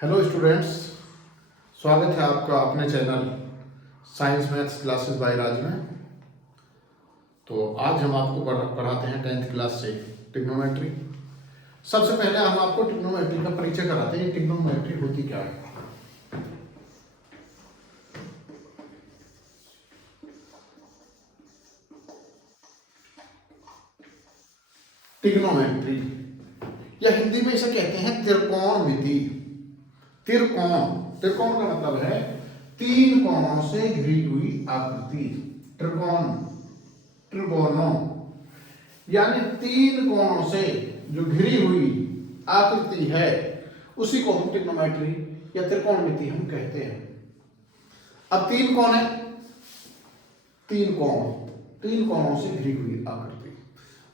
Hello students, स्वागत है आपका अपने channel science maths classes by Raj में। तो आज हम आपको पढ़ाते हैं 10th क्लास से ट्रिग्नोमेट्री। सबसे पहले हम आपको ट्रिग्नोमेट्री का परिचय कराते हैं। ट्रिग्नोमेट्री होती क्या है? ट्रिग्नोमेट्री या हिंदी में इसे कहते हैं त्रिकोणमिति। त्रिकोण का मतलब है तीन कोणों से घिरी हुई आकृति। त्रिकोणों यानी तीन कोणों से जो घिरी हुई आकृति है उसी को हम ट्रिग्नोमेट्री या त्रिकोणमिति हम कहते हैं। अब तीन कोण है, तीन कोणों से घिरी हुई आकृति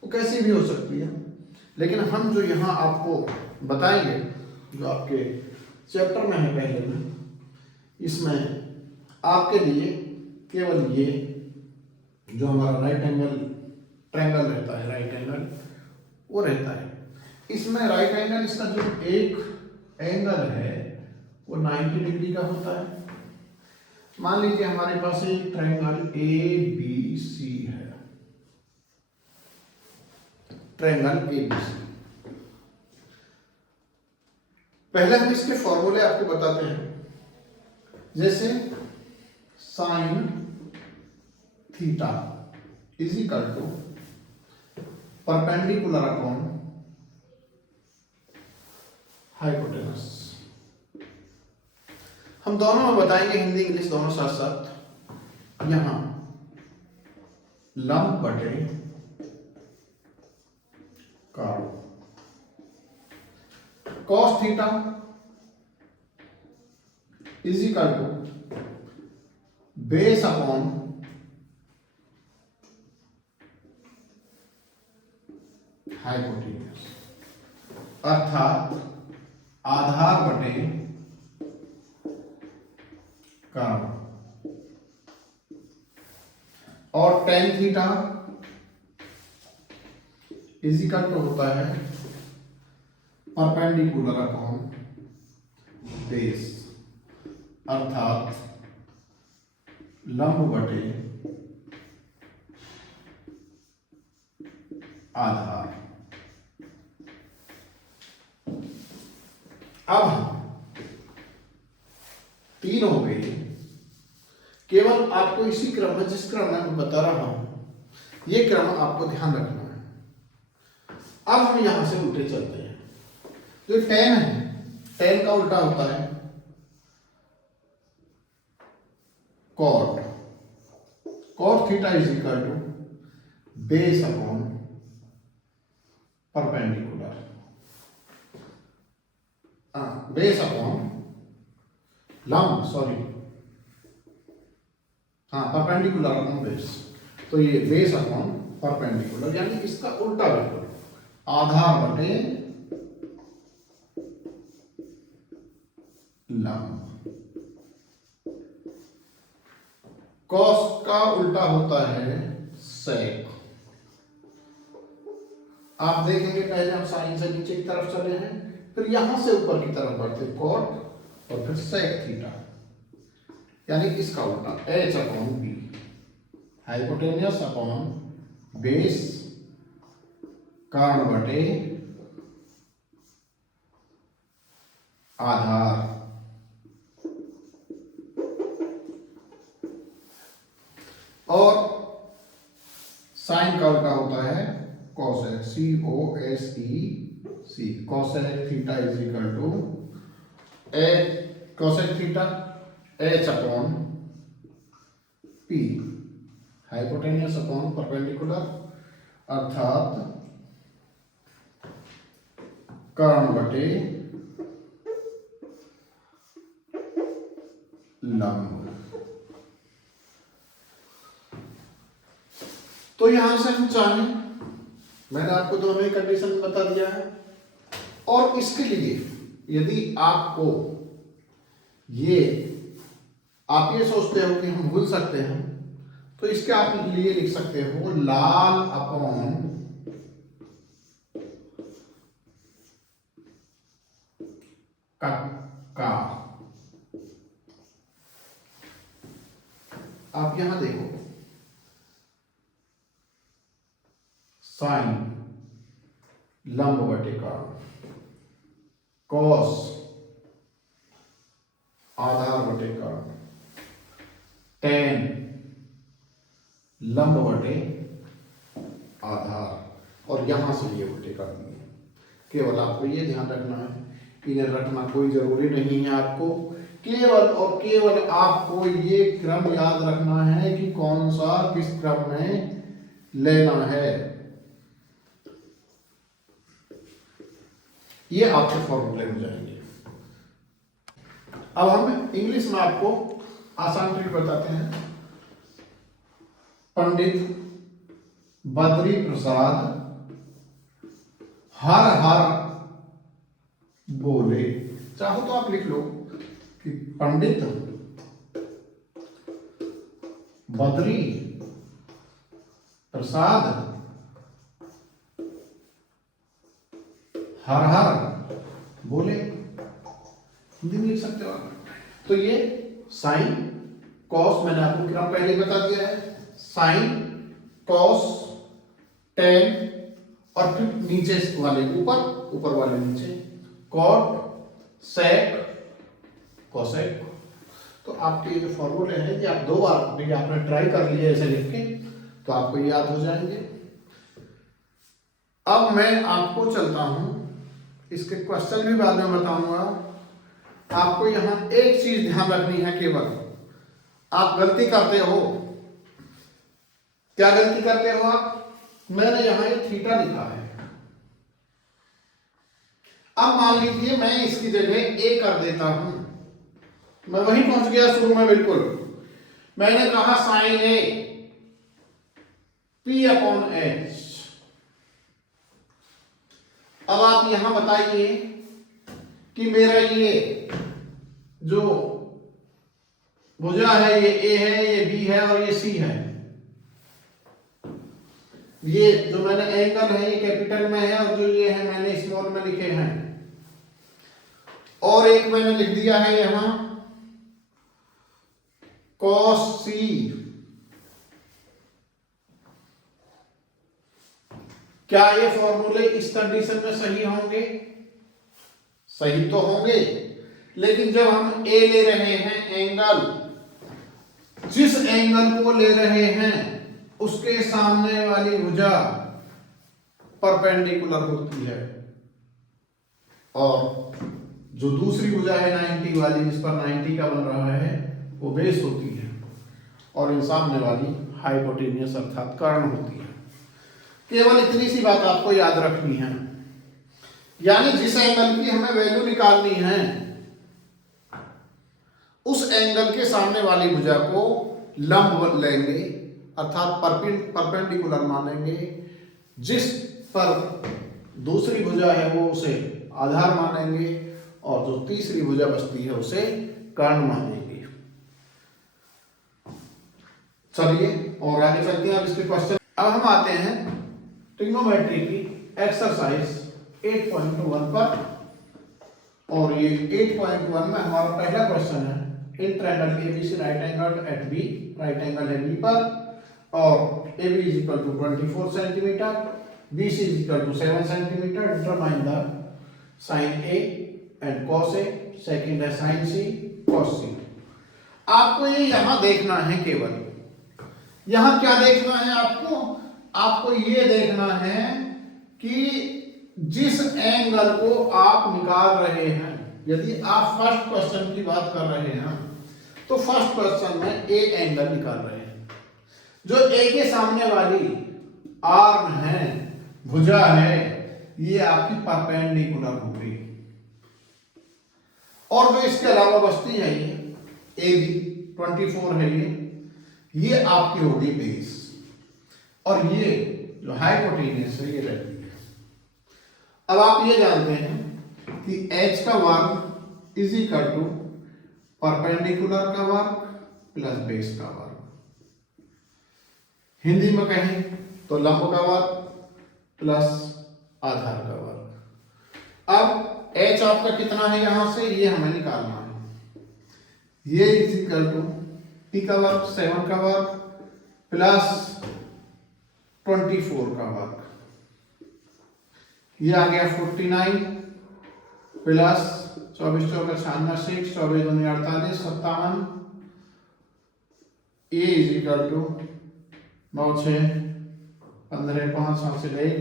वो कैसी भी हो सकती है, लेकिन हम जो यहाँ आपको बताएंगे जो आपके चैप्टर में है पहले में, इसमें आपके लिए केवल ये जो हमारा राइट एंगल ट्रायंगल रहता है, राइट एंगल वो रहता है। इसमें राइट एंगल इसका जो एक एंगल है वो 90 डिग्री का होता है। मान लीजिए हमारे पास एक ट्रायंगल ABC है, ट्रायंगल ABC। पहले हम इसके फॉर्मूले आपको बताते हैं, जैसे sine theta is equal to perpendicular upon hypotenuse. हम दोनों में बताएंगे, हिंदी इंग्लिश दोनों साथ साथ। यहां लंब बटे कर्व cos theta is equal to base upon hypotenuse, अर्थात आधार बटे कर्व। और tan theta is equal to होता है परपेंडिकुलर अपॉन बेस, अर्थात लंब बटे आधार। अब तीन हो गए। केवल आपको इसी क्रम में, जिस क्रम में मैं बता रहा हूं, ये क्रम आपको ध्यान रखना है। अब हम यहां से उल्टे चलते हैं। जो tan है, tan का उल्टा होता है cot। cot theta is equal to base upon perpendicular, base upon लंब, सॉरी, परपेंडिकुलर अपॉन बेस। तो ये बेस अपॉन परपेंडिकुलर यानी इसका उल्टा बिल्कुल, आधार बटे लंब। cos का उल्टा होता है sec। आप देखेंगे पहले हम साइन से नीचे की तरफ चले हैं, फिर यहां से ऊपर की तरफ बढ़ते cot और फिर sec थीटा, यानी इसका उल्टा h upon b, hypotenuse upon base कर्ण बटे आधार। और साइन का उल्टा होता है cosec, COSEC, cosec theta is equal to cosec theta h upon p, hypotenuse upon perpendicular, अर्थात कर्ण बटे लंब। तो यहां से हम चाहें, मैंने आपको दोनों ही कंडीशन बता दिया है। और इसके लिए यदि आपको आप ये सोचते हो कि हम भूल सकते हैं, तो इसके आप लिए लिख सकते हो लाल अपॉन का। आप यहां देखो, साइन लंब बटे कर्ण, कॉस आधार बटे कर्ण, टेन लंब बटे आधार, और यहां से ये बटे करनी है। केवल आपको ये ध्यान रखना है, इन्हें रखना कोई जरूरी नहीं है आपको, केवल और केवल आपको ये क्रम याद रखना है कि कौन सा किस क्रम में लेना है। ये आपके फॉर्मूले में जाएंगे। अब हम इंग्लिश में आपको आसान ट्रिक बताते हैं। पंडित बद्री प्रसाद हर हर बोले। चाहो तो आप लिख लो कि पंडित बद्री प्रसाद हर हर बोले, हिंदी में लिख सकते हो आप। तो ये साइन कॉस, मैंने आपको क्रम पहले बता दिया है, साइन कॉस टेन, और फिर नीचे वाले ऊपर वाले नीचे, कॉट सेक कोसेक। तो आपके ये जो फॉर्मूले हैं कि आप 2 बार भी आपने ट्राई कर लिए ऐसे लिख के, तो आपको याद हो जाएंगे। अब मैं आपको चलता हूं, इसके क्वेश्चन भी बाद में बताऊंगा। आपको यहां एक चीज ध्यान रखनी है, केवल आप गलती करते हो। क्या गलती करते हो आप? मैंने यहां ये थीटा लिखा है, अब मान लीजिए मैं इसकी जगह ए कर देता हूं, मैं वहीं पहुंच गया शुरू में बिल्कुल। मैंने कहा sine A P upon H. अब आप यहां बताइए कि मेरा ये जो भुजा है, ये ए है, ये बी है और ये सी है। ये जो मैंने एंगल है ये कैपिटल में है, और जो ये है मैंने स्मॉल में लिखे हैं। और एक मैंने लिख दिया है यहां cos c। क्या ये फॉर्मूले इस कंडीशन में सही होंगे? सही तो होंगे, लेकिन जब हम ए ले रहे हैं एंगल, जिस एंगल को ले रहे हैं उसके सामने वाली भुजा परपेंडिकुलर होती है, और जो दूसरी भुजा है 90 वाली, जिस पर 90 का बन रहा है, वो बेस होती है, और इन सामने वाली हाइपोटेन्यूस अर्थात कर्ण होती है। केवल इतनी सी बात आपको याद रखनी है, यानी जिस एंगल की हमें वैल्यू निकालनी है, उस एंगल के सामने वाली भुजा को लंब लेंगे, अर्थात परपेंडिकुलर मानेंगे। जिस पर दूसरी भुजा है वो उसे आधार मानेंगे, और जो तीसरी भुजा बचती है उसे कर्ण मानेंगे। चलिए और आगे चलते हैं अब इसके क्वेश्चन। अब हम आते हैं ट्रिग्नोमेट्री की एक्सरसाइज 8.1 पर, और ये 8.1 में हमारा पहला क्वेश्चन है, in triangle ABC right angle at B, right angle है बी पर, और AB is equal to 24 centimetre, BC is equal to 7 centimetre. Determine the sine A and cos A, second है साइन C cos C। आपको ये यहां देखना है, केवल यहां क्या देखना है आपको? आपको ये देखना है कि जिस एंगल को आप निकाल रहे हैं, यदि आप फर्स्ट क्वेश्चन की बात कर रहे हैं तो फर्स्ट क्वेश्चन में ए एंगल निकाल रहे हैं, जो ए के सामने वाली आर्म है, भुजा है, ये आपकी परपेंडिकुलर हो गई, और जो इसके अलावा बचती है ये ए बी 24 है, ये आपकी होगी बेस, और ये जो हाइपोटेन्यूस है ये रहती है। अब आप ये जानते हैं कि h का वर्ग इज इक्वल टू परपेंडिकुलर का वर्ग प्लस बेस का वर्ग। हिंदी में कहें तो लंब का वर्ग प्लस आधार का वर्ग। अब एच आपका कितना है यहां से, ये हमें निकालना है। ये इज इक्वल टू टी का वर्ग 7 का वर्ग प्लस 24 का वर्ग, ये आ गया 49 प्लस 24 चौका 96 24 दूनी 48 57, ए इज इक्वल टू 9 6 15 5 5 से 1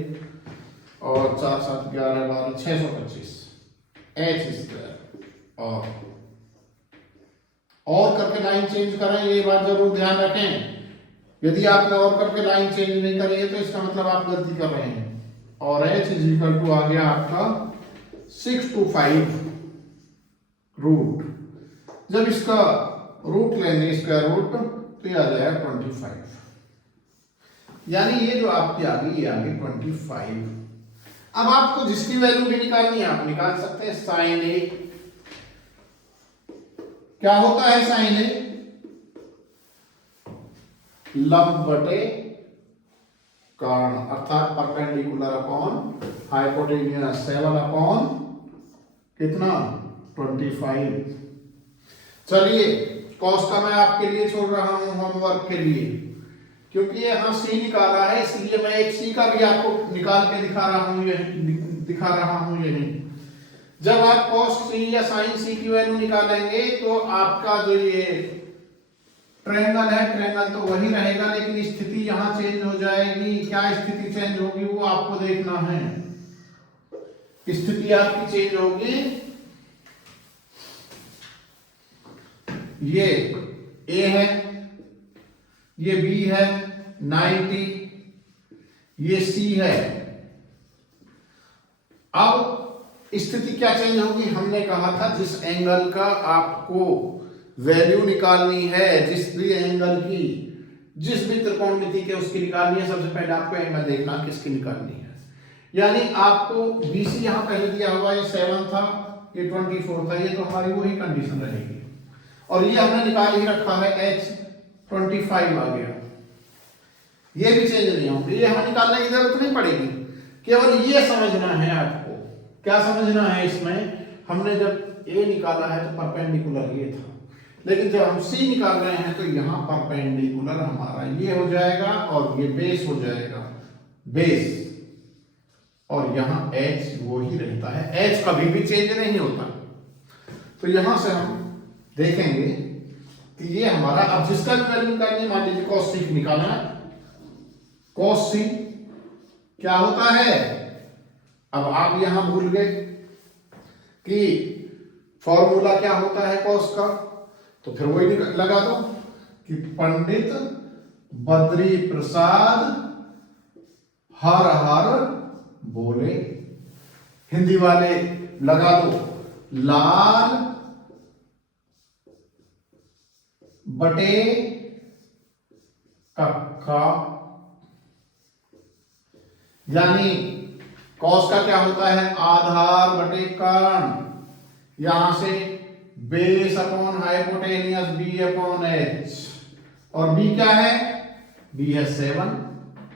और 4 7 11 12 625 एच स्क्वायर। और करके लाइन चेंज करें, ये बात जरूर ध्यान रखें। यदि आपने और करके लाइन चेंज नहीं करी है तो इसका मतलब आप गलती कर रहे हैं। और एच इज इक्वल टू आ गया आपका 625 रूट, जब इसका रूट लेंगे स्क्वायर रूट तो ये आ जाएगा 25, यानी ये जो आपकी आ गई ये आ गई 25। अब आपको जिसकी वैल्यू भी निकालनी है आप निकाल सकते हैं। साइन ए क्या होता है, साइन ए लंब बटे कर्ण, अर्थात परपेंडिकुलर अपॉन हाइपोटेन्यूज 7 अपॉन कितना 25। चलिए कॉस का मैं आपके लिए छोड़ रहा हूं होमवर्क के लिए, क्योंकि ये यहां सी निकाला है, इसलिए मैं एक सी का भी आपको निकाल के दिखा रहा हूं यही। जब आप cos सी या sin सी की वैल्यू निकालेंगे तो आपका जो ये ट्रायंगल है, ट्रायंगल तो वही रहेगा, लेकिन स्थिति यहां चेंज हो जाएगी। क्या स्थिति चेंज होगी वो आपको देखना है। स्थिति आपकी चेंज होगी, ये A है, ये B है 90, ये C है। अब स्थिति क्या चेंज होगी, हमने कहा था जिस एंगल का आपको वैल्यू निकालनी है, जिस भी एंगल की, जिस भी त्रिकोणमिति के उसकी निकालनी है, सबसे पहले आपको एंगल देखना किसकी निकालनी है। यानी आपको BC यहां पहले दिया हुआ, ये 7 था, ये 24 था, ये तो हमारी वही कंडीशन रहेगी। और ये हमने निकाल ही रखा है H 25 आ गया, ये भी चेंज नहीं होंगे, ये हमें निकालने की जरूरत नहीं पड़ेगी। केवल ये समझना है आपको, क्या समझना है इसमें, हमने जब A निकाला है तो परपेंडिकुलर ये था, लेकिन जब हम C निकाल रहे हैं तो यहाँ परपेंडिकुलर हमारा ये हो जाएगा और ये बेस हो जाएगा, बेस, और यहाँ H वो ही रहता है, H कभी भी चेंज नहीं होता। तो यहां से हम देखेंगे कि ये हमारा, अब जिसका भी वैल्यू निकालनी, मान लीजिए cos C निकालना है, cos C क्या होता है। अब आप यहां भूल गए कि फॉर्मूला क्या होता है cos का, तो फिर वही लगा दो कि पंडित बद्री प्रसाद हर हर बोले। हिंदी वाले लगा दो लाल बटे कक्का, यानी कॉस का क्या होता है, आधार बटे कर्ण, यहां से base upon hypotenuse B upon H, और बी क्या है, बी है 7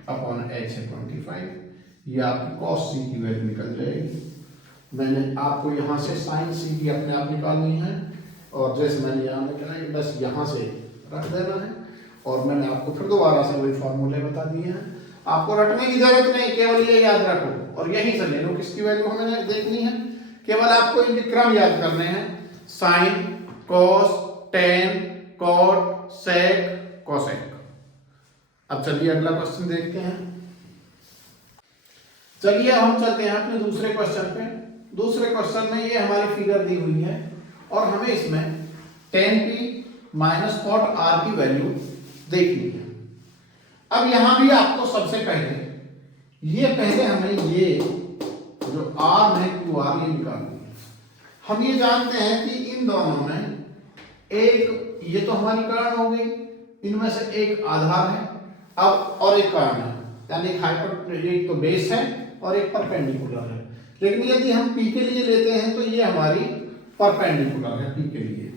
अपॉन एच है 25। ये आपकी कॉस सी की वैल्यू निकल जाएगी। मैंने आपको यहां से साइन सी की अपने आप निकालनी है, और जैसे मैंने यहां निकाला बस यहां से रख देना है, और मैंने आपको फिर दोबारा से वही फॉर्मूले बता दिए हैं। आपको रटने की जरूरत नहीं, केवल ये याद रखो और यहीं से ले लो किसकी वैल्यू हमें देखनी है। केवल आपको इनके क्रम याद करने हैं, साइन, कॉस, टेन, कॉट, सेक, कोसेक। अब चलिए अगला क्वेश्चन देखते हैं। चलिए हम चलते हैं अपने दूसरे क्वेश्चन पे। दूसरे क्वेश्चन में ये हमारी फिगर दी हुई है और हमें इसमें tan p minus cot r की वैल्यू देखनी है। अब यहां भी आपको सबसे पहले हमें ये जो r है QR ये निकालनी है। हम ये जानते हैं कि इन दोनों में एक, ये तो हमारी कर्ण हो गई, इनमें से एक आधार है अब और एक कर्ण है, यानी एक तो बेस है और एक परपेंडिकुलर है। लेकिन यदि हम P के लिए लेते हैं तो ये हमारी परपेंडिकुलर है P के लिए,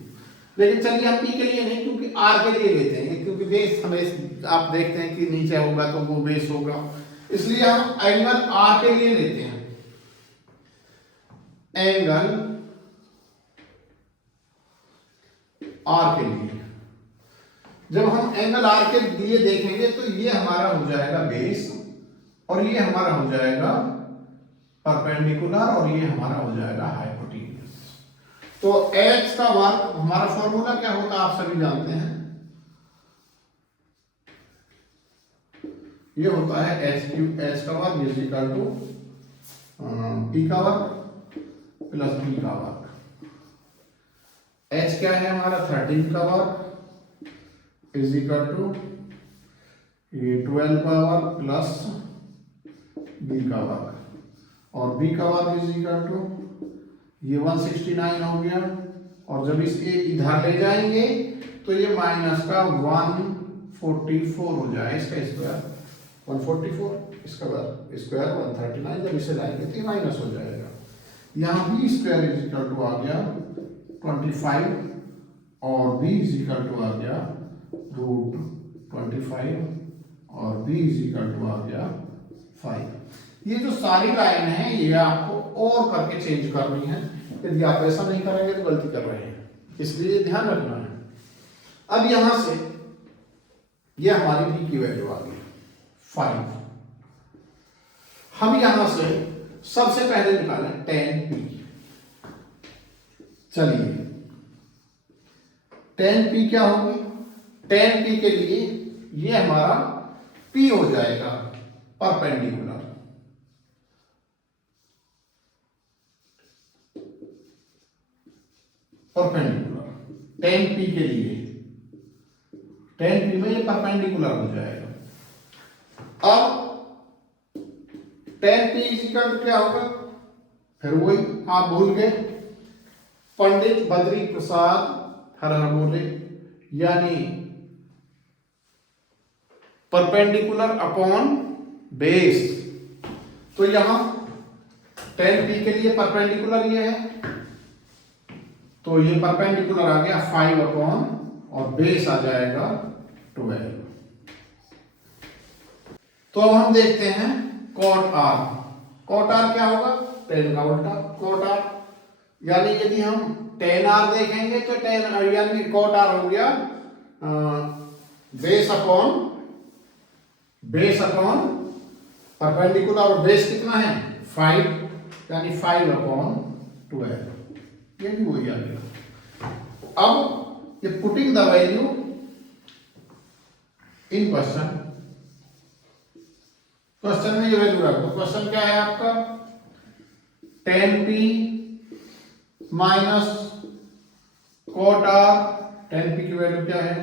लेकिन चलिए हम P के लिए नहीं क्योंकि R के लिए लेते हैं, क्योंकि बेस हमें आप देखते हैं कि नीचे होगा तो वो बेस होगा, इसलिए हम एंगल R के लिए लेते हैं। एंगल आर के लिए। जब हम एंगल आर के लिए देखेंगे तो ये हमारा हो जाएगा बेस और ये हमारा हो जाएगा परपेंडिकुलर और ये हमारा हो जाएगा हाइपोटेन्यूज। तो एच का वर्ग हमारा फॉर्मूला क्या होता है आप सभी जानते हैं, ये होता है एच क्यूब, एच का वर्ग इज इक्वल टू पी का वर्ग प्लस बी का वर्ग। एच क्या है हमारा 13 का वर्ग इज इक्वल टू ये 12 का वर्ग प्लस बी का वर्ग और बी का वर्ग इज इक्वल टू ये 169 हो गया और जब इसके इधर ले जाएंगे तो ये माइनस का 144 हो जाए, इसका स्क्वायर 144, इसका स्क्वायर 139, जब इसे लाएंगे तो माइनस हो जाएगा। यहाँ B square is equal to आ गया 25 और बी इज इक्वल टू आ गया रूट 25 और बी इज इक्वल टू आ गया 5। ये जो सारी लाइन है ये आपको और करके चेंज करनी है, यदि आप ऐसा नहीं करेंगे तो गलती कर रहे हैं, इसलिए ध्यान रखना है। अब यहां से ये हमारी बी की वैल्यू आ गई 5। हम यहां से सबसे पहले निकालें tan p। चलिए tan p क्या होगी, tan p के लिए ये हमारा p हो जाएगा परपेंडिकुलर, tan p के लिए tan p में ये परपेंडिकुलर हो जाएगा। अब tan p इक्वल क्या होगा, फिर वही आप भूल गए, पंडित बद्री प्रसाद हर हर बोले, यानी परपेंडिकुलर अपॉन बेस। तो यहां tan p के लिए परपेंडिकुलर ये है तो ये परपेंडिकुलर आ गया 5 अपॉन और बेस आ जाएगा 12। तो अब हम देखते हैं cot r। cot r क्या होगा, tan का उल्टा cot r, यानी यदि हम tan r देखेंगे तो tan यानी cot r हो गया बेस अपॉन परपेंडिकुलर और बेस कितना है 5, यानी 5 अपॉन 12, ये भी वही आ गया। अब ये putting the value in question, question में ये वैल्यू रखो। क्वेश्चन क्या है आपका, tan p minus cot r, tan p की वैल्यू क्या है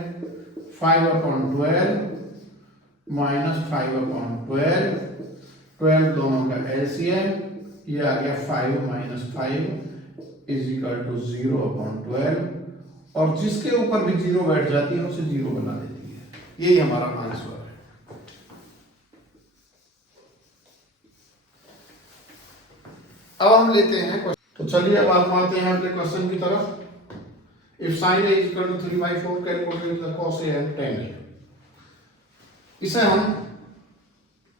5 अपॉन 12 माइनस 5 अपॉन 12 दोनों का एलसीएम, ये आ गया 5 minus 5 is equal to 0 upon 12 और जिसके ऊपर भी 0 बैठ जाती है उसे 0 बना देती है, यही हमारा आंसर है। अब हम लेते हैं क्वेश्चन, तो चलिए अब आप आते हैं अपने क्वेश्चन की तरफ। If sin a is equal to 3/4 calculate the cos a and tan a। इसे हम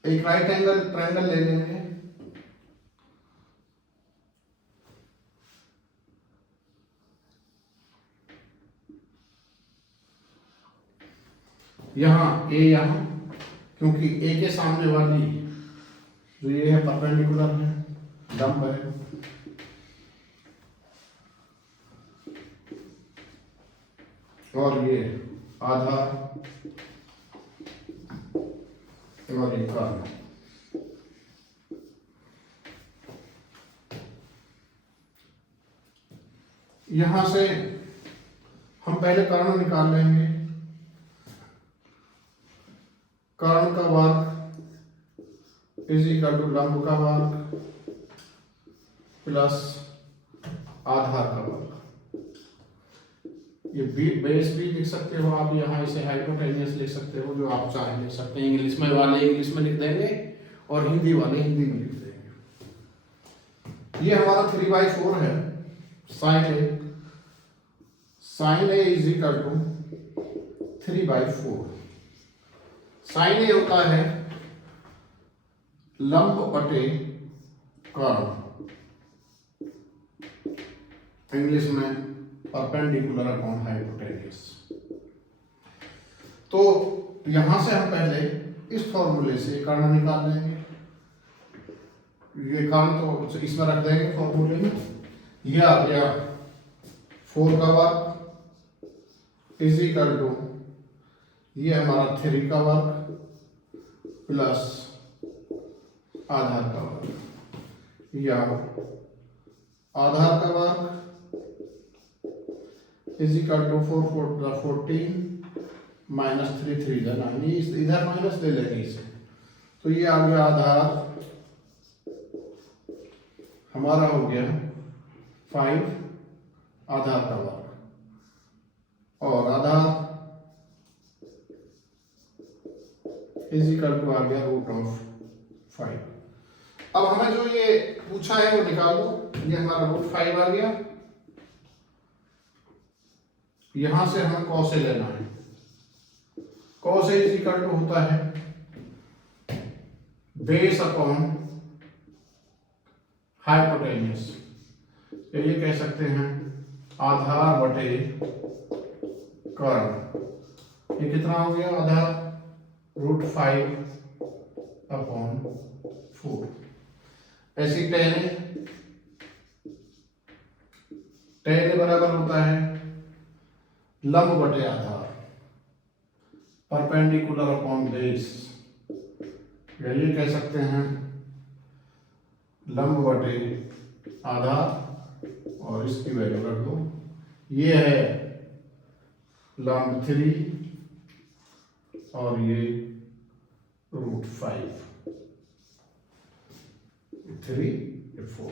एक राइट एंगल ट्रायंगल ले लेंगे, यहां a, यहां क्योंकि a के सामने वाली जो ये है परपेंडिकुलर है, लंब है, और ये आधार और ये कर्ण। यहां से हम पहले कर्ण निकाल लेंगे, कर्ण का वर्ग इज इक्वल टू लंब का वर्ग प्लस आधार का वर्ग। ये बेस भी लिख सकते हो आप, यहाँ इसे हाइपोटेन्यूस लिख सकते हो, जो आप चाहे लिख सकते हैं। इंग्लिश में वाले इंग्लिश में लिख देंगे और हिंदी वाले हिंदी में लिख देंगे। ये हमारा 3/4 है sine A is equal to 3/4। Sine A होता है लंब बटे कर्ण, इंग्लिश में परपेंडिकुलर अपॉन हाइपोटेन्यूज। तो यहां से हम पहले इस फॉर्मूले से कर्ण निकाल लेंगे। ये काम तो इसमें रख देंगे फॉर्मूले में। ये आ गया 4 का वर्ग इज इक्वल टू ये हमारा 3 का वर्ग प्लस आधार का वर्ग, या आधार का वर्ग इज इक्वल टू 4 4 14 माइनस 3 3 9, इधर माइनस ले लेंगे इसे। तो ये आ गया आधार हमारा हो गया 5 आधार का वर्ग और आधार इज इक्वल टू आ गया रूट ऑफ 5। अब हमें जो ये पूछा है वो निकाल दो। ये हमारा रूट 5 आ गया। यहां से हमें कॉस ए लेना है। Cos A is equal to होता है बेस अपॉन हाइपोटेन्यूज, ये कह सकते हैं आधार बटे कर्ण। ये कितना हो गया आधार रूट 5 अपॉन 4। ऐसी टेन बराबर होता है लंब बटे आधार परपेंडिकुलर अपॉन बेस, ये कह सकते हैं लंब बटे आधार और इसकी वैल्यू रख दो। ये है लंब 3 और ये रूट 5 3 4।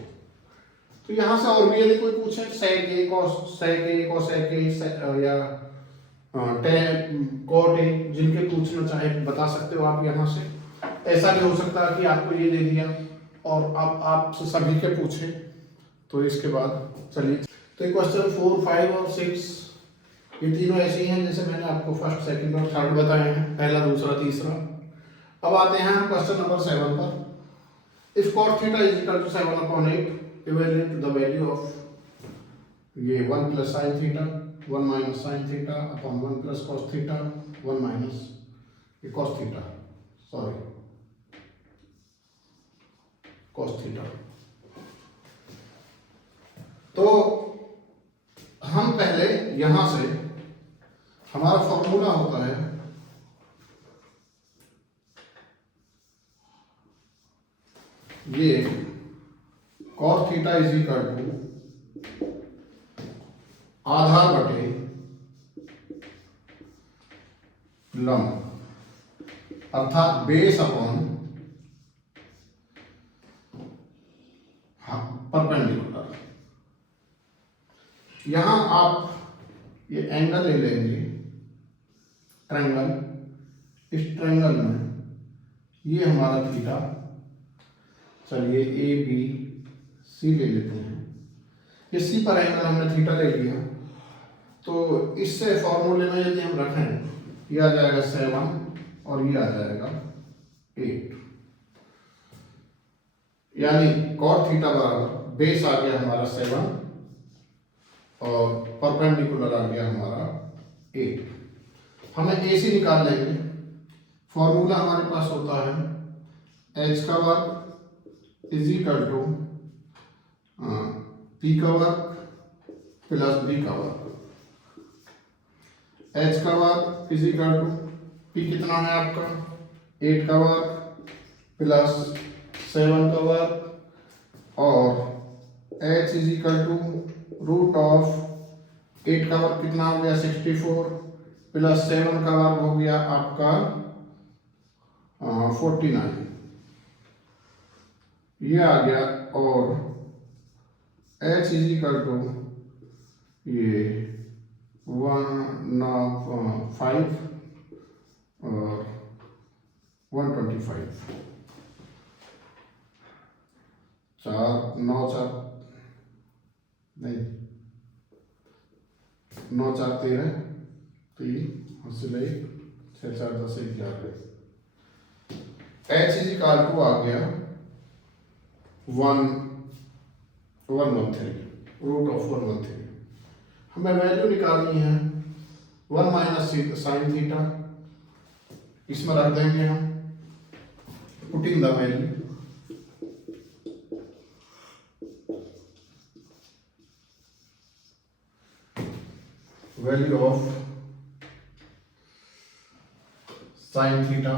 तो यहां से और भी यदि कोई पूछे सेक ए कोसेक ए या कॉट ए, जिनके पूछना चाहे बता सकते हो आप यहां से। ऐसा भी हो सकता है कि आपको ये दे दिया और आप सभी के पूछे, तो इसके बाद चलिए। तो ये क्वेश्चन 4 5 और 6 ये तीनों ऐसे ही हैं जैसे मैंने आपको फर्स्ट सेकंड और थर्ड बताए हैं, पहला दूसरा तीसरा। अब आते हैं हम क्वेश्चन नंबर 7 पर। If cos theta is equal to 7/8, evaluate the value of ये 1 plus sin theta 1 minus sin theta upon 1 plus cos theta 1 minus ये cos थीटा cos थीटा। तो हम पहले यहां से हमारा फॉर्मूला होता है ये cos theta is equal to आधार बटे लंब अर्थात बेस अपॉन परपेंडिकुलर। यहां आप ये एंगल ले लेंगे ट्रायंगल, इस ट्रायंगल में ये हमारा थीटा, चलिए ए बी सी ले लेते हैं। ये सी पर एंगल हमने थीटा ले लिया, तो इससे फॉर्मूले में यदि हम रखें ये आ जाएगा 7 और ये आ जाएगा 8, यानी cos थीटा बराबर बेस आ गया हमारा 7 और परपेंडिकुलर आ गया हमारा 8। हमें AC निकाल लेंगे। फॉर्मूला हमारे पास होता है h का वर्ग इज इक्वल टू p का वर्ग प्लस b का वर्ग। h का वर्ग इज इक्वल टू p कितना है आपका 8 का वर्ग प्लस 7 का वर्ग और h is equal to root of 8 का वर्ग कितना हो गया 64 प्लस 7 का वर्ग हो गया आपका 49, ये आ गया। और h इज इक्वल टू ये 1/5 और 125, 4 9 4 नहीं 9 4 13 3 हासिल 1 6 4 10 11। h इज इक्वल टू आ गया 1 1 1 3। Root of 113। हमें वैल्यू निकालनी है 1 माइनस साइन थीटा, इसमें रख देंगे हम, putting the value of sine theta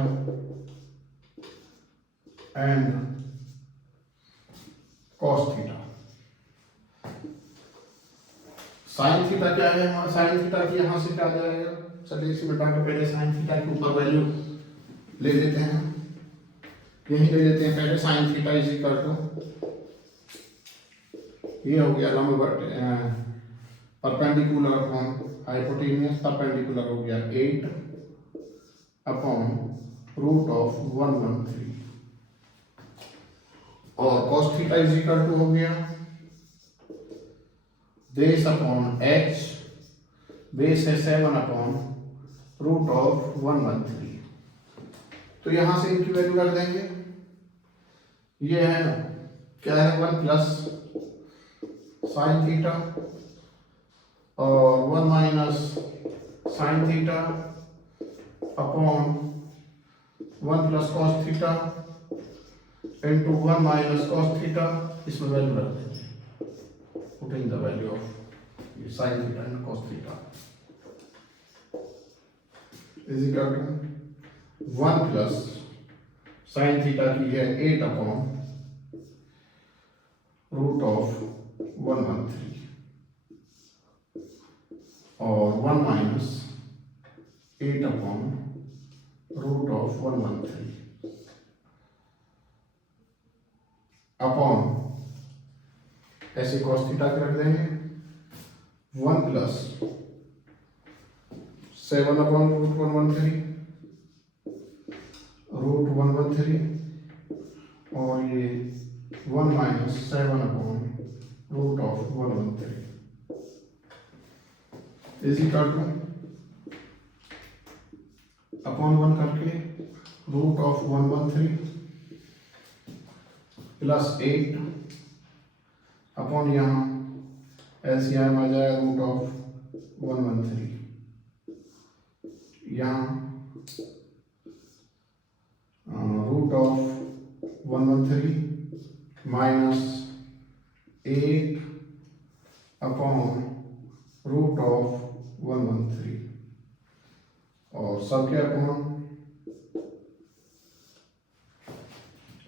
and cos theta. Sine theta क्या है हमारा, साइन थीटा की यहां से क्या आ जाएगा, चलिए इसी मिटा के पहले साइन थीटा के ऊपर वैल्यू ले लेते हैं, यही ले लेते हैं पहले। Sine theta is equal to, ये हो गया लंबवत परपेंडिकुलर अपॉन हाइपोटेन्यूस, परपेंडिकुलर हो गया 8 अपॉन रूट ऑफ 113, और cos theta is equal to हो गया बेस अपॉन एच, बेस है 7 अपॉन रूट ऑफ 113। तो यहां से इनकी वैल्यू रख देंगे, ये है क्या है 1 प्लस साइन थीटा और 1 minus sine theta upon 1 plus cos theta into 1 minus cos theta, इसमें वैल्यू रख देंगे, putting the value of sine theta and cos theta is equal to 1 plus sine theta की है 8 अपॉन रूट ऑफ 113 और 1 minus 8 upon root of 113 upon ऐसे cos theta के रख देंगे 1 प्लस 7 अपॉन रूट 113 और ये 1 minus 7 upon root of 113 is equal to upon 1 करके रूट ऑफ 113 प्लस 8 अपॉन यहाँ एलसीएम आ जाए रूट ऑफ 113, यहाँ root of 113 minus 8 upon root of 113 और सब क्या अपॉन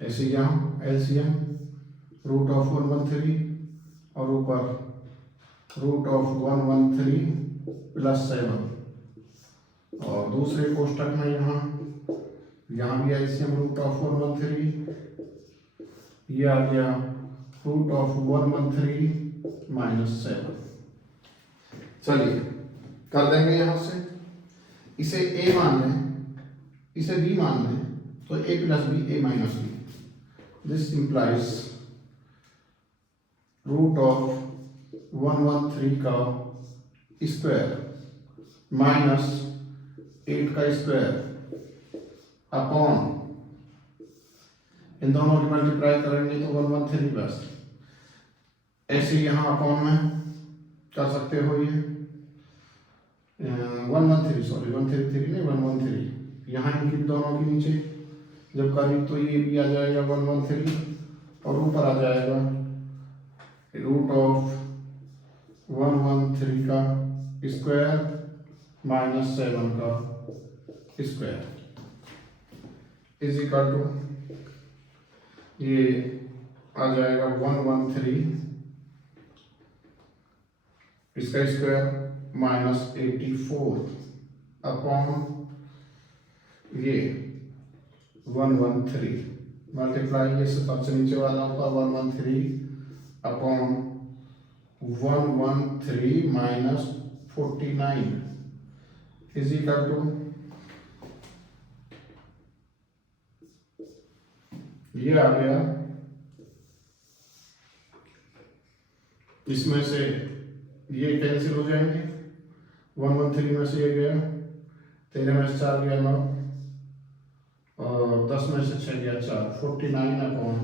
ऐसे यहाँ एलसीएम रूट ऑफ 113 और ऊपर रूट ऑफ 113 प्लस 7 और दूसरे कोष्टक में यहाँ भी एलसीएम रूट ऑफ 113, ये आ गया रूट ऑफ 113 माइनस 7। चलिए कर देंगे यहाँ से, इसे a मान लें, इसे b मान लें, तो a plus B a minus B, this implies root of 113 का स्क्वायर माइनस 8 का स्क्वायर अपॉन, इन दोनों की मल्टीप्लाई करेंगे तो 113 बस, ऐसे यहाँ अपॉन में कर सकते हो, ये 113 सॉरी 133 नहीं 113, यहाँ इनकी दोनों के नीचे जब करीब तो ये भी आ जाएगा 113 और ऊपर आ जाएगा रूट ऑफ 113 का स्क्वायर माइनस 7 का स्क्वायर इज इक्वल टू, ये आ जाएगा 113 इसका स्क्वायर माइनस 84 अपॉन ये 113 मल्टीप्लाई ये सबसे नीचे वाला होगा 113 upon 113 minus 49 is equal to, ये आ गया, इसमें से ये कैंसिल हो जाएंगे, 113 में से ये गया, 13 में से 4 गया 9 और 10 में से 6 गया 4, 49 अपॉन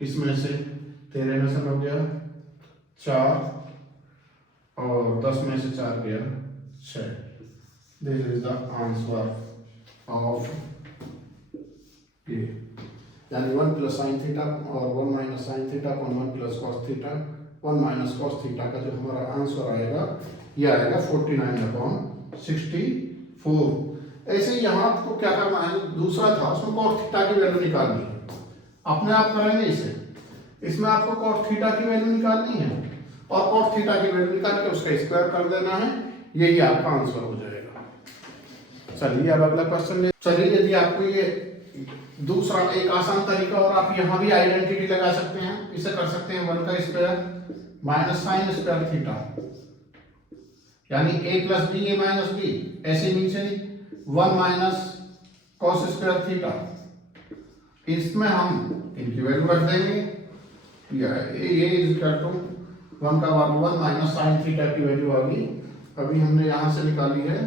इसमें से 13 में से 9 गया 4 और 10 में से 4 गया 6। This is the answer of ये, यानी 1 प्लस साइन थीटा और 1 minus sine theta upon 1 plus cos theta 1 minus cos theta का जो हमारा आंसर आएगा ये आएगा 49/64। ऐसे ही यहाँ आपको क्या करना है, दूसरा था उसमें कॉस थीटा की वैल्यू निकालनी है, अपने आप करेंगे इसे। इसमें आपको कॉस थीटा की वैल्यू निकालनी है और कॉस थीटा की वैल्यू निकाल के उसका स्क्वायर कर देना है, यही आपका आंसर हो जाएगा। चलिए अब अगला क्वेश्चन ले। चलिए यदि आपको ये दूसरा एक आसान तरीका, और आप यहाँ भी आइडेंटिटी लगा सकते हैं, इसे कर सकते हैं 1 का square minus sine square theta, यानी a plus B A minus B, ऐसे नीचे 1 माइनस कॉस स्क्वायर थीटा। इसमें हम इनकी वैल्यू रख देंगे, ये इज इक्वल टू 1 का वर्ग 1 माइनस साइन थीटा की वैल्यू आ गई। अभी हमने यहां से निकाली है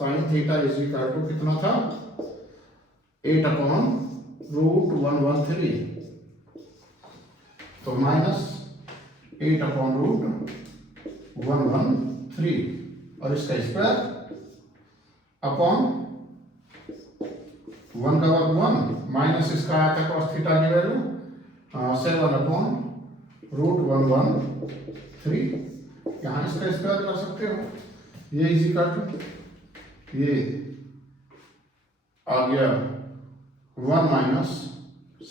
sine theta is equal to कितना था 8/√113, तो माइनस 8/√113 और इसका स्क्वायर अपॉन 1 का वर्ग 1 माइनस इसका आया था cos थीटा की वैल्यू 7/√113, यहाँ इसका स्क्वायर कर सकते हो, ये इज इक्वल टू ये आ गया 1 माइनस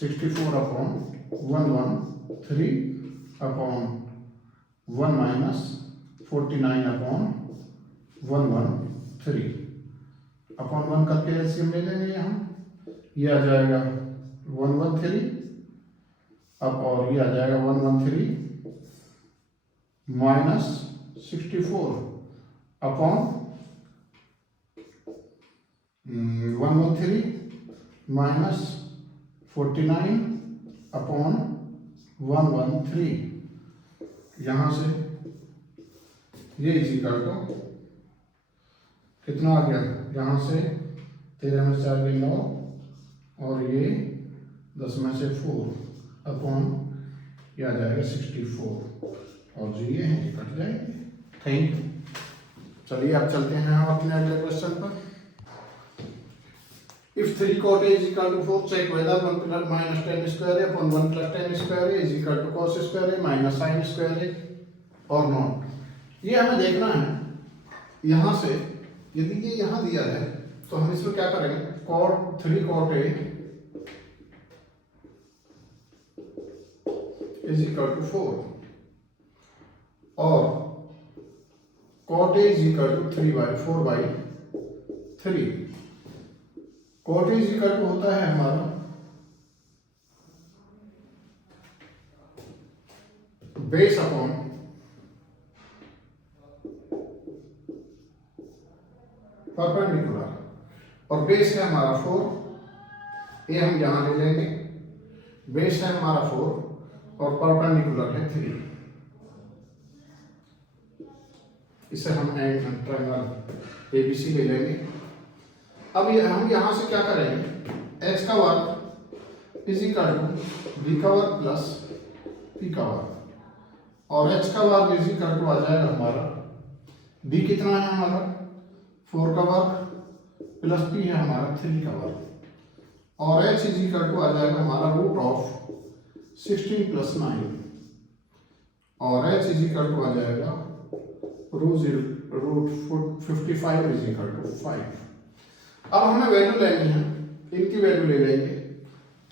64/113 अपॉन 1 माइनस 49/113 अपॉन 1 करके एलसीएम ले लेंगे यहाँ, ये आ जाएगा 113 अब, और ये आ जाएगा 113 माइनस 64 अपॉन 113 माइनस 49 अपॉन 113, यहाँ से ये इज इक्वल टू कितना आ गया, यहाँ से 13 में 4 गई 9 और ये 10 में से 4 अपॉन ये आ जाएगा 64 और जो ये हैं कट जाएंगे। Thank you. चलिए अब चलते हैं हम अपने अगले क्वेश्चन पर। If 3 cot A is equal to 4, check whether 1 plus minus tan square A upon 1 plus tan square A is equal to cos square A minus sin square A or not। ये हमें देखना है, यहाँ से यदि ये यहाँ दिया है तो हम इसमें क्या करेंगे, cot 3 cot A is equal to 4 और cot A is equal to 4/3। cot A is equal to होता है हमारा बेस अपॉन परपेंडिकुलर, और बेस है हमारा 4, ये हम यहां ले लेंगे, बेस है हमारा 4 और परपेंडिकुलर है 3, इसे हम ट्रायंगल एबीसी ले लेंगे। अब ये हम यहां से क्या करेंगे, x का वर्ग इज इक्वल टू b का वर्ग प्लस p का वर्ग, और h का वर्ग इज इक्वल टू आ जाएगा हमारा b कितना है हमारा 4 का वर्ग प्लस p है हमारा 3 का वर्ग, और h इज इक्वल टू आ जाएगा हमारा √16 + 9 और h इज इक्वल टू आ जाएगा √55 इज इक्वल टू 5। अब हमें वैल्यू लेनी है, इनकी वैल्यू ले लेंगे,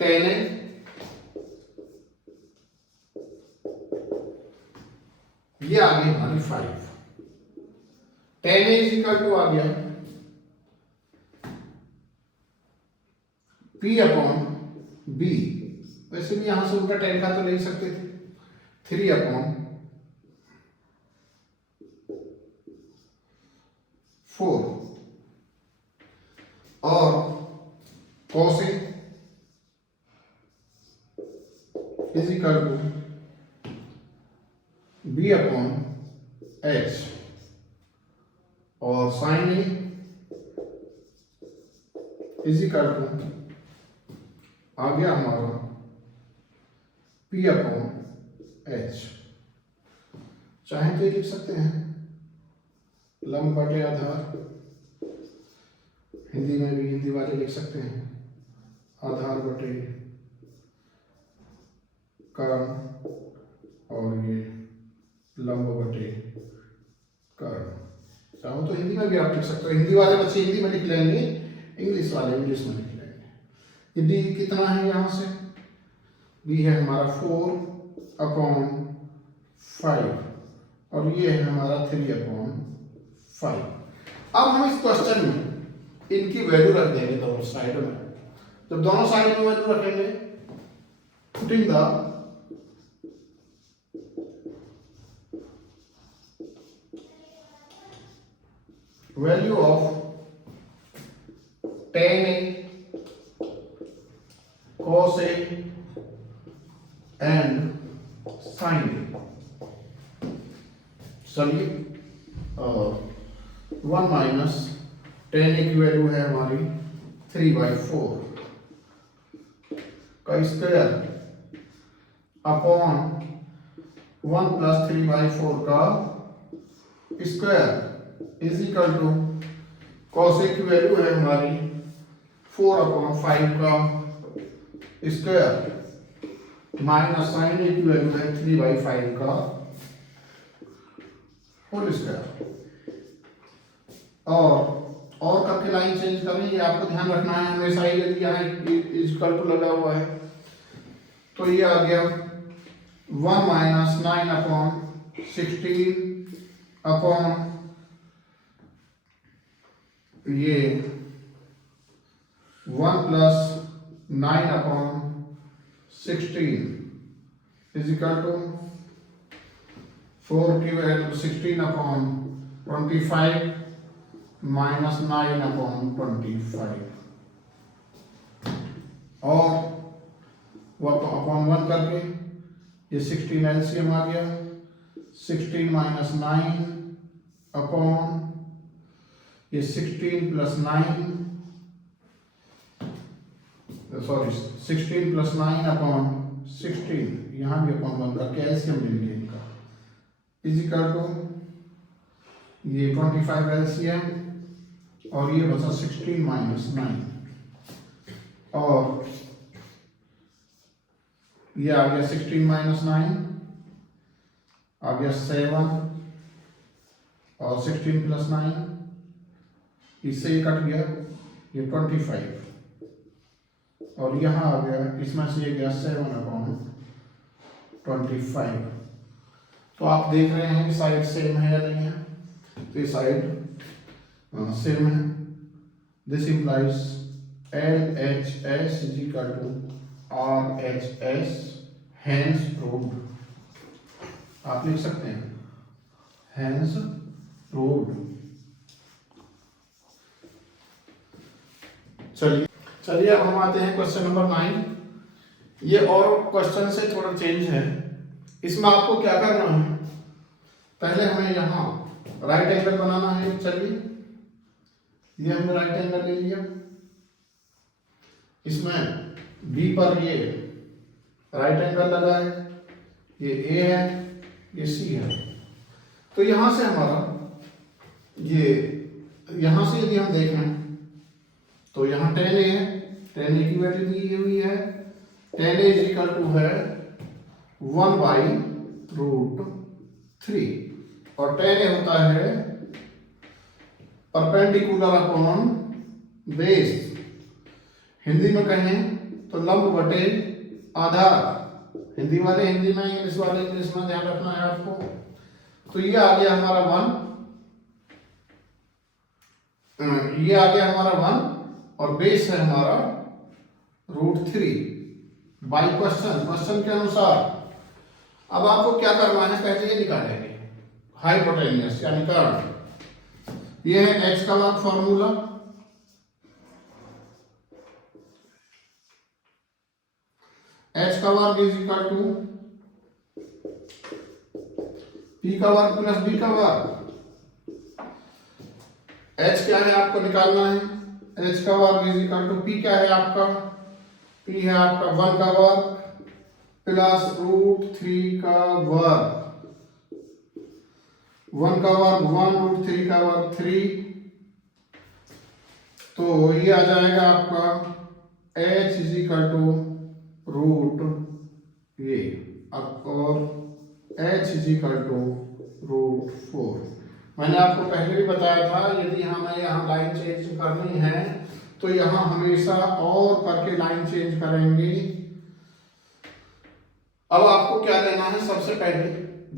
tan A ये आ गई हमारी 5, tan A is equal to आ गया P अपॉन B, वैसे भी यहां से उल्टा tan का तो ले सकते थे, 3 अपॉन 4 और cos A is equal to B upon H और sin A is equal to आ गया हमारा P अपॉन H। चाहे तो ये लिख सकते हैं लंब बटे आधार, हिंदी में भी हिंदी वाले लिख सकते हैं आधार बटे कर्ण, और ये लंब बटे कर्ण। चाहो तो हिंदी में भी आप लिख सकते हो, हिंदी वाले बच्चे हिंदी में लिख लेंगे, इंग्लिश वाले इंग्लिश में लिख लेंगे। ये डी कितना है यहाँ से, बी है हमारा 4/5 और ये है हमारा 3/5। अब हम इस क्वेश्चन में इनकी वैल्यू रख देंगे दोनों साइड में। जब दोनों साइड में वैल्यू रखेंगे, putting the value of tan A, cos A and sin A। चलिए 1 माइनस tan A की वैल्यू है हमारी 3/4 का स्क्वायर अपॉन 1 प्लस 3/4 का square is equal to cos A की वैल्यू है हमारी 4/5 का स्क्वायर माइनस sin A की वैल्यू है 3/5 का होल स्क्वायर। और करके लाइन चेंज करें, ये आपको ध्यान रखना है हमेशा ही, यदि यहाँ इक्वल टू लगा हुआ है तो ये आ गया 1 माइनस 9/16 अपॉन ये 1 प्लस 9/16 इज इक्वल टू 4 की वैल्यू 16/25 माइनस 9/25 और वो अपॉन 1 करके ये 16 एलसीएम आ गया, 16 माइनस 9 अपॉन ये 16 प्लस 9 सॉरी 16 प्लस 9 अपॉन 16, यहाँ भी अपॉन 1 का कैल्शियम लेंगे इनका इज इक्वल टू ये 25 एलसीएम और ये बचा 16 माइनस 9 और ये आ गया 16 माइनस 9 आ गया 7 और 16 प्लस 9 इससे ये कट गया ये 25 और यहाँ आ गया इसमें से ये गया 7/25। तो आप देख रहे हैं साइड सेम है या नहीं है, तो ये साइड सेम है। This implies LHS is equal to RHS, hence proved. आप लिख सकते हैं हैंस प्रूव्ड। चलिए अब हम आते हैं क्वेश्चन नंबर 9। ये और क्वेश्चन से थोड़ा चेंज है। इसमें आपको क्या करना है, पहले हमें यहाँ राइट एंगल बनाना है। चलिए ये हमने राइट एंगल ले लिया, इसमें B पर ये राइट एंगल लगा है, ये A है, ये C है। तो यहाँ से हमारा ये यहाँ से यदि हम देखें तो यहाँ tan A है, tan A की वैल्यू दी हुई है, tan A is equal to है 1/√3 और tan A होता है परपेंडिकुलर अपॉन बेस। हिंदी में कहें तो लंब बटे आधार, हिंदी वाले हिंदी में, इंग्लिश वाले इंग्लिश में, ध्यान रखना है आपको। तो ये आ गया हमारा 1, ये आ गया हमारा 1 और बेस है हमारा √3 बाई क्वेश्चन के अनुसार। अब आपको क्या करना है, पहले ये निकालेंगे हाइपोटेन्यूस यानी कर्ण। ये है h का वर्ग फॉर्मूला, h का वर्ग इज इक्वल टू p का वर्ग प्लस b का वर्ग। h क्या है आपको निकालना है, h का वर्ग इज इक्वल टू p क्या है आपका, p है आपका 1 का वर्ग प्लस √3 का वर्ग 1 का वर्ग 1, √3 का वर्ग 3, तो ये आ जाएगा आपका h is equal to root ये और h इज इक्वल टू √4। मैंने आपको पहले भी बताया था यदि हमें यहाँ लाइन चेंज करनी है तो यहाँ हमेशा और करके लाइन चेंज करेंगे। अब आपको क्या लेना है, सबसे पहले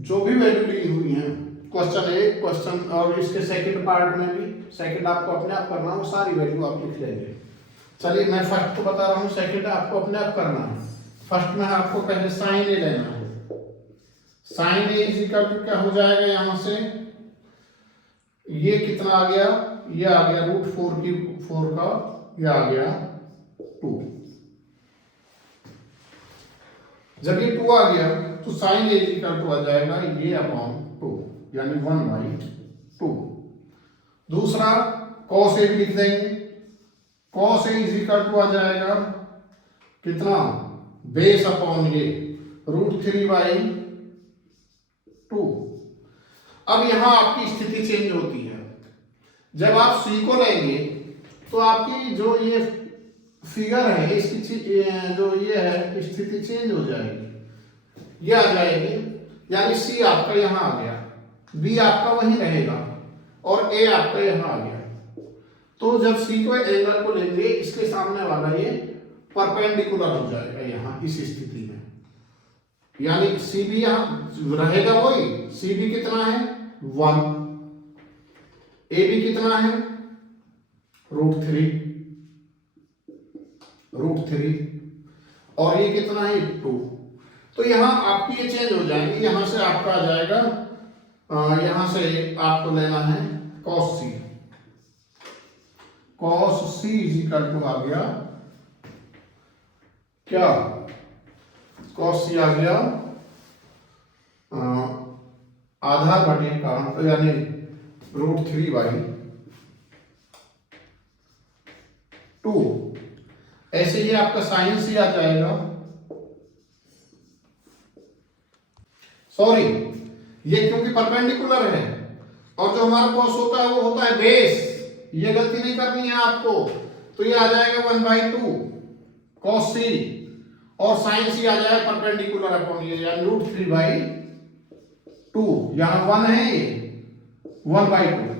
जो भी वैल्यू ली हुई है क्वेश्चन 1, क्वेश्चन और इसके सेकंड पार्ट में भी, सेकंड आपको अपने आप करना है, वो सारी वैल्यू आप लिख लेंगे। चलिए मैं फर्स्ट तो बता रहा हूँ, सेकंड आपको अपने आप करना है। फर्स्ट में आपको पहले साइन ए लेना है। Sine A is equal to क्या हो जाएगा, यहां से ये कितना आ गया, ये आ गया √4 का, ये आ गया 2। जब ये 2 आ गया तो sine A is equal to आ जाएगा ये अपॉन 2 यानी 1/2। दूसरा कॉस ए भी लिख देंगे। Cos A is equal to आ जाएगा कितना, बेस अपॉन ये √3/2। अब यहां आपकी स्थिति चेंज होती है। जब आप सी को लेंगे तो आपकी जो ये फिगर है इसकी जो ये है स्थिति चेंज हो जाएगी, ये आ जाएगी, यानी सी आपका यहां आ गया, बी आपका वहीं रहेगा और ए आपका यहां आ गया। तो जब सी को एंगल को लेंगे इसके सामने वाला ये परपेंडिकुलर हो जाएगा यहां इस स्थिति में, यानी सी बी यहां रहेगा वही। सी बी कितना है 1, ए बी कितना है √3 और ये कितना है 2। तो यहां आपकी ये चेंज हो जाएंगे, यहां से आपका आ जाएगा, यहां से आपको लेना है cos c। cos c is equal to आ गया क्या, cos c आ गया आधा बटे का यानी √3/2। ऐसे ही आपका साइन सी आ जाएगा, सॉरी ये क्योंकि परपेंडिकुलर है और जो हमारा कॉस होता है वो होता है बेस, ये गलती नहीं करनी है आपको। तो ये आ जाएगा 1/2 cos c और साइन सी आ जाएगा परपेंडिकुलर अपॉन ये यानी √3/2। यहां 1 है, ये 1/2।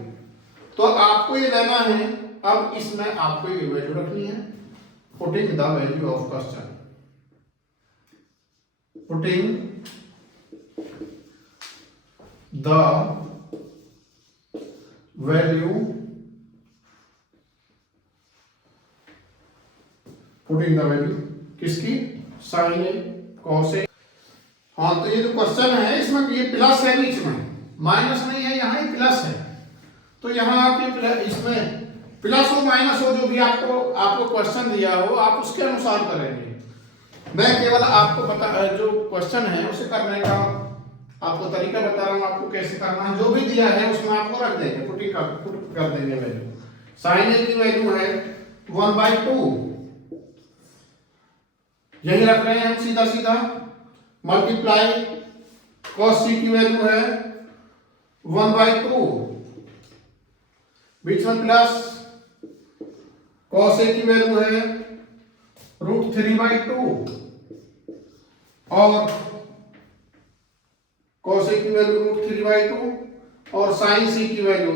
तो आपको ये लेना है। अब इसमें आपको ये वैल्यू रखनी है, putting the value of question, putting the value, putting the value किसकी, साइन ए कॉस ए। हाँ तो ये जो क्वेश्चन है इसमें ये प्लस है, बीच में माइनस नहीं है, यहाँ ये प्लस है। तो यहाँ आप ये इसमें प्लस हो माइनस हो जो भी आपको क्वेश्चन दिया हो आप उसके अनुसार करेंगे। मैं केवल आपको जो क्वेश्चन है उसे करने का आपको तरीका बता रहा हूँ, आपको कैसे करना है। जो भी दिया है उसमें आपको रख देंगे, पुट कर देंगे वैल्यू। साइन ए की वैल्यू है 1/2, यही रख रहे हैं हम सीधा सीधा। मल्टीप्लाई cos c की वैल्यू है 1/2, बीच में प्लस cos a की वैल्यू है √3/2 और cos a की वैल्यू √3/2 और sin c की वैल्यू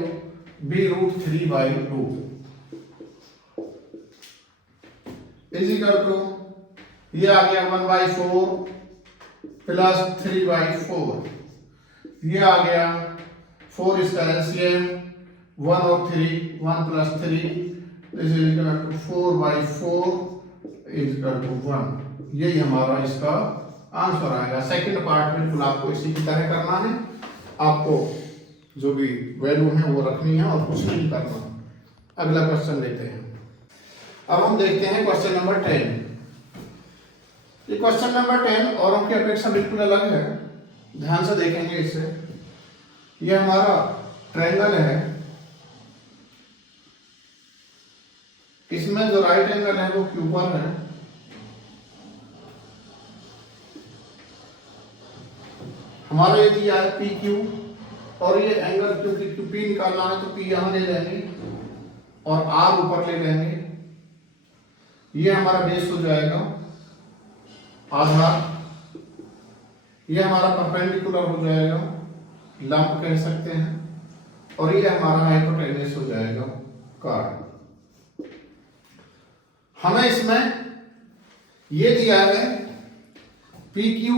भी √3/2 इज इक्वल टू ये आ गया 1/4 प्लस 3/4, ये आ गया 4 इसका एलसीएम 1 और 3, 1 + 3 is equal to 4/4 is equal to 1। यही हमारा इसका आंसर आएगा। सेकंड पार्ट बिल्कुल आपको इसी की तरह करना है, आपको जो भी वैल्यू है वो रखनी है और कुछ नहीं करना। अगला क्वेश्चन लेते हैं। अब हम देखते हैं क्वेश्चन नंबर 10। ये क्वेश्चन नंबर 10 औरों की अपेक्षा बिल्कुल अलग है, ध्यान से देखेंगे इसे। ये हमारा ट्रायंगल है, इसमें जो राइट एंगल है वो Q1 है, हमारा ये दिया है PQ और ये एंगल क्योंकि पी निकालना है तो पी यहां ले लेंगे और आर ऊपर ले लेंगे। ये हमारा बेस हो जाएगा, आधार। ये हमारा परपेंडिकुलर हो जाएगा, लंब कह सकते हैं। और ये हमारा हाइपोटेन्यूस हो जाएगा, कार्ड। हमें इसमें ये दिया है P Q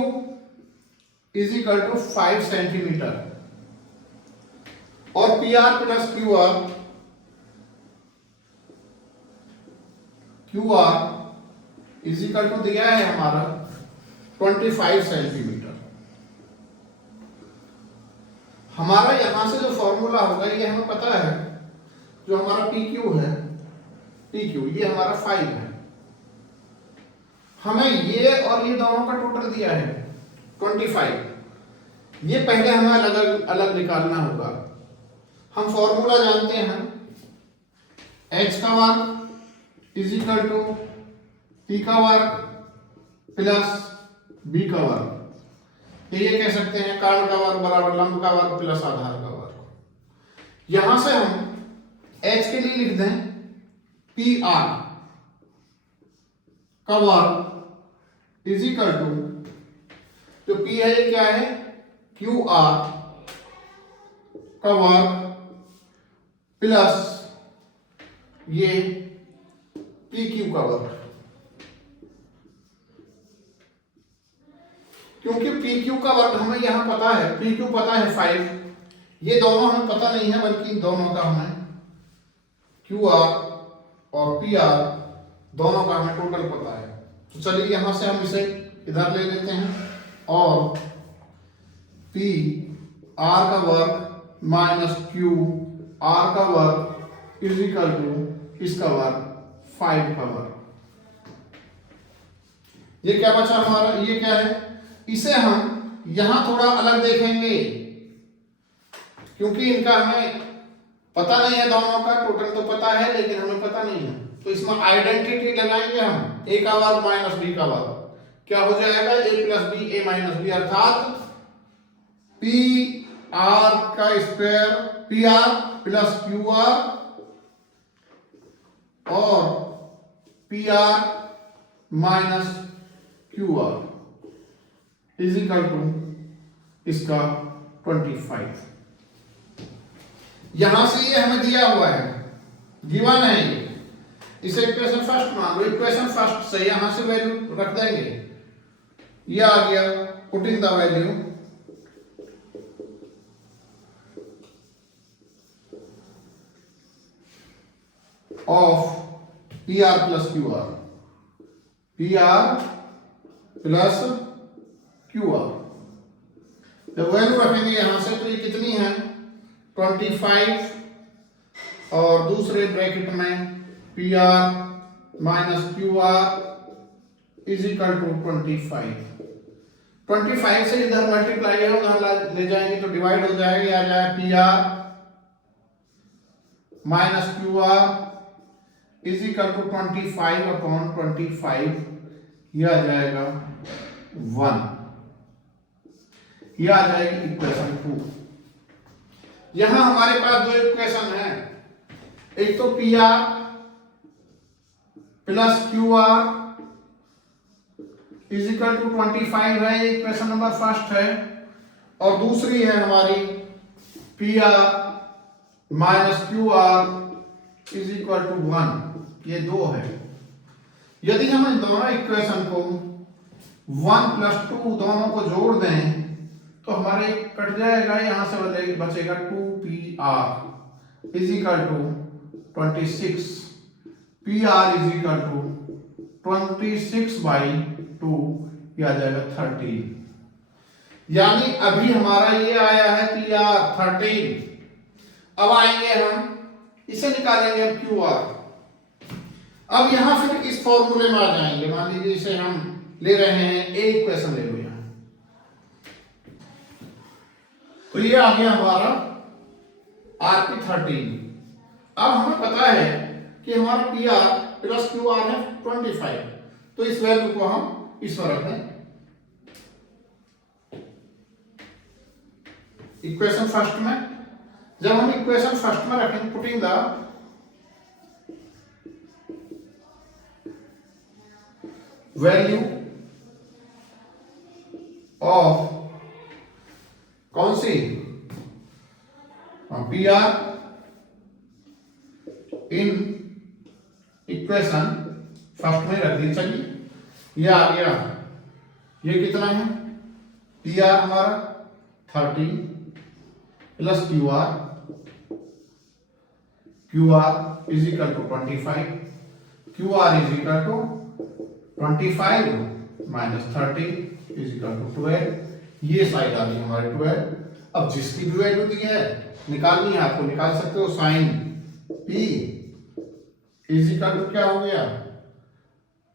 is equal to 5 centimetre और P R plus Q R is equal to दिया है हमारा 25 सेंटीमीटर। हमारा यहां से जो फॉर्मूला होगा ये हमें पता है, जो हमारा पी क्यू है, पी क्यू ये हमारा 5 है। हमें ये और ये दोनों का टोटल दिया है 25। ये पहले हमें अलग अलग निकालना होगा। हम फॉर्मूला जानते हैं, h का वर्ग इज इक्वल टू p का वर्ग प्लस b का वर्ग। ये कह सकते हैं कर्ण का वर्ग बराबर लंब का वर्ग प्लस आधार का वर्ग। यहां से हम h के लिए लिख दें पी आर का वर्ग इज इक्वल टू, जो p है ये क्या है, क्यू आर का वर्ग प्लस ये पी क्यू का वर्ग। क्योंकि पी क्यू का वर्ग हमें यहां पता है, पी क्यू पता है 5, ये दोनों हमें पता नहीं है, बल्कि दोनों का हमें क्यू आर और पी आर दोनों का हमें टोटल पता है। तो चलिए यहां से हम इसे इधर ले लेते हैं और पी आर का वर्ग माइनस क्यू आर का वर्ग इज इक्वल टू इसका वर्ग 5 का वर्ग। ये क्या बचा हमारा, ये क्या है, इसे हम यहां थोड़ा अलग देखेंगे क्योंकि इनका हमें पता नहीं है, दोनों का टोटल तो पता है लेकिन हमें पता नहीं है। तो इसमें आइडेंटिटी लगाएंगे हम, ए का वर्ग माइनस बी का वर्ग क्या हो जाएगा, A plus B A minus B, अर्थात पी आर का square P R plus Q R और P R minus Q R is equal to इसका 25। यहां से ये हमें दिया हुआ है, गिवन है ये, इसे इक्वेशन फर्स्ट मान लो। इक्वेशन फर्स्ट से यहां से वैल्यू रख देंगे, ये आ गया putting the value of P R plus Q are, P R plus Q are. जब वैल्यू रखेंगे यहां से तो ये कितनी है 25 और दूसरे ब्रैकेट में P R minus Q R is equal to 25 से इधर मल्टीप्लाई है उधर ले जाएंगे तो डिवाइड हो जाएगा, ये आ जाएगा P R minus Q R is equal to 25 upon 25, ये आ जाएगा 1, ये आ जाएगी इक्वेशन 2। यहां हमारे पास दो इक्वेशन है, एक तो P R plus Q R is equal to 25 है, ये इक्वेशन नंबर फर्स्ट है, और दूसरी है हमारी P R minus Q R is equal to 1, ये दो है। यदि हम इन दोनों इक्वेशन को 1 प्लस 2 दोनों को जोड़ दें तो हमारे कट जाएगा, यहां से बचेगा 2pr is equal to 26, pr is equal to 26/2, यह आ जाएगा 13। यानी अभी हमारा ये आया है pr 13। अब आएंगे हम इसे निकालेंगे अब qr। अब यहां फिर इस फॉर्मूले में आ जाएंगे, मान लीजिए इसे हम ले रहे हैं, ए इक्वेशन ले लो यहां, तो ये आ गया हमारा rp13। अब हमें पता है कि हमारा pr प्लस qr है 25, तो इस वैल्यू को हम इसमें रख दें, इक्वेशन फर्स्ट में, जब हम इक्वेशन फर्स्ट में रखेंगे पुटिंग द वैल्यू ऑफ कौन सी P R in equation first में रख दी। चलिए ये आ गया, ये कितना है पी आर हमारा 30 plus Q R is equal to 25, Q R is equal to 25 minus 30 is equal to 12। ये साइड आ गई हमारे 12। अब जिसकी भी वैल्यू दी है निकालनी है आपको, निकाल सकते हो। Sine P is equal to क्या हो गया,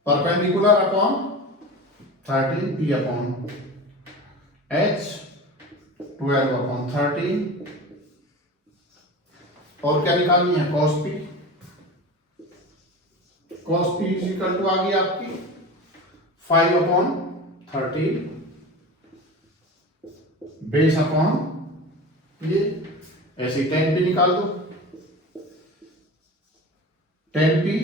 perpendicular upon 13 P upon H 12 upon 13, और क्या निकालनी है cos P. Cos P is equal to आ गई आपकी 5 अपॉन 13 बेस अपॉन ये, ऐसे 10 पी निकाल दो, 10 पी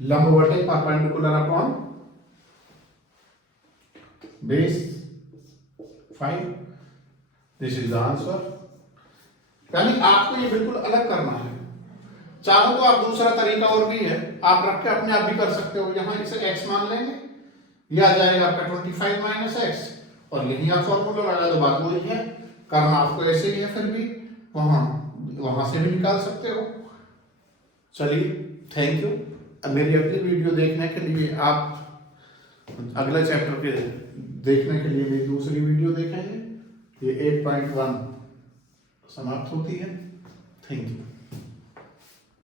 लंबवत perpendicular upon base 5। This is the answer. यानी आपको ये बिल्कुल अलग करना है। चाहो तो आप दूसरा तरीका और भी है, आप रख के अपने आप भी कर सकते हो। यहां इसे x मान लेंगे, यह आ जाएगा आपका 25 माइनस एक्स, और यही आप फॉर्मूला लगा दो। बात वही है, करना आपको ऐसे ही है, फिर भी वहां से भी निकाल सकते हो। चलिए थैंक यू। मेरी अगली वीडियो देखने के लिए, आप अगले चैप्टर के देखने के लिए मेरी दूसरी वीडियो देखेंगे। ये 8.1 समाप्त होती है। Thank you.